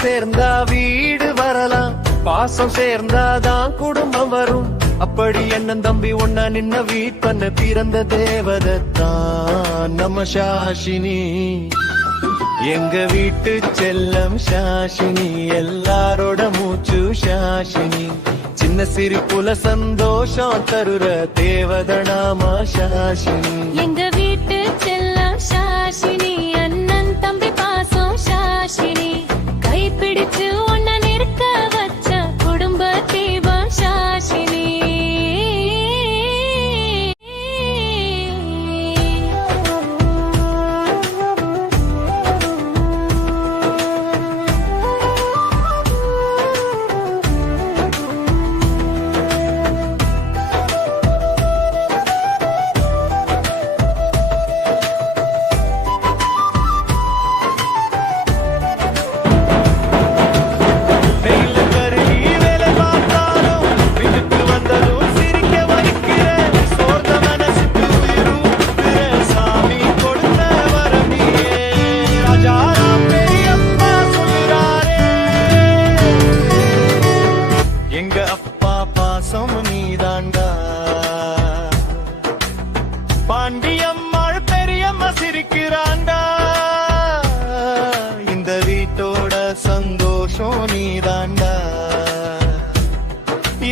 சேர்ந்தா வீடு வரலாம், பாசம் சேர்ந்தாதான் குடும்பம் வரும். அப்படி என்ன தம்பி ஒன்னா நின்ன வீட்பண்ண பிறந்த தேவதத்தான் நம்ம சாஷினி. எங்க வீட்டு செல்லம் சாஷினி, எல்லாரோட மூச்சு சாஷினி. சின்ன சிரிப்புல சந்தோஷம் தருற தேவதனாமா சாஷினி. எங்க வீட்டு செல்லம் சாஷினி, அண்ணன் தம்பி பாசம் சாஷினி. கைப்பிடிச்சு ஒன்ன நிற்க வச்ச குடும்ப தீபம் சாஷினி. எங்க அப்பா பாசம் நீதாண்டா, பாண்டியம்மாள் பெரியம்மா சிரிக்கிறாண்டா. இந்த வீட்டோட சந்தோஷம் நீதாண்டா,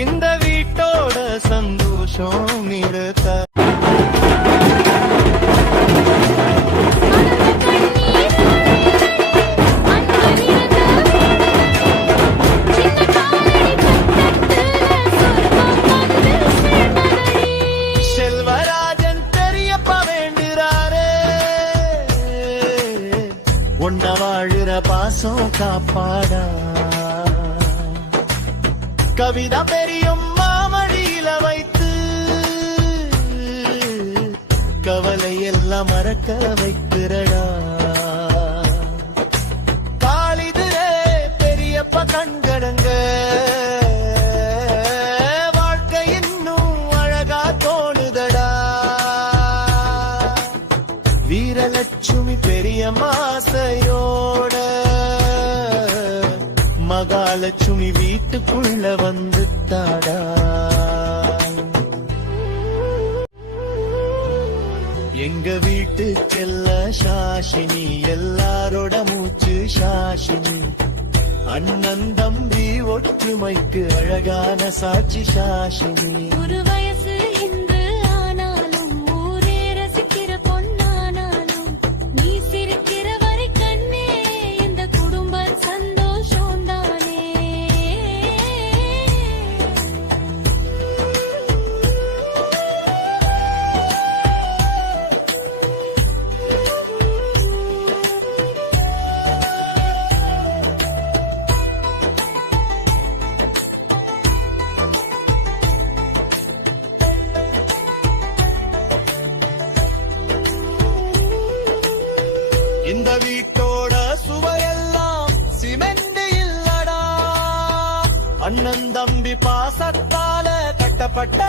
இந்த வீட்டோட சந்தோஷம் நீடுத்த. ஒன்ன வாழுற பாசம் காப்பாடா. கவிதா பெரியும் மாமடியில வைத்து கவலை எல்லாம் மறக்க வைக்கிறடா. காலிதுரே பெரியப்ப கண்கடங்க, வாழ்க்கை இன்னும் அழகா தோணுதடா. வீரலட்சுமி பெரிய மாசையோட மகாலட்சுமி வீட்டுக்குள்ள வந்துட்டாடா. எங்க வீட்டு செல்ல சாஷினி, எல்லாரோட மூச்சு சாஷினி. அண்ணன் தம்பி ஒற்றுமைக்கு அழகான சாட்சி சாஷினி. ஒரு வயசு இன்று ஆனாலும் ஊரே ரசிக்கிற பொன்னானாலும் நீ சிரிக்கிற வரை கண்ணே இந்த குடும்ப சந்தோஷம் தானே. இந்த வீட்டோட சுவையெல்லாம் சிமெண்ட் இல்லடா, அண்ணன் தம்பி பாசத்தால கட்டப்பட்ட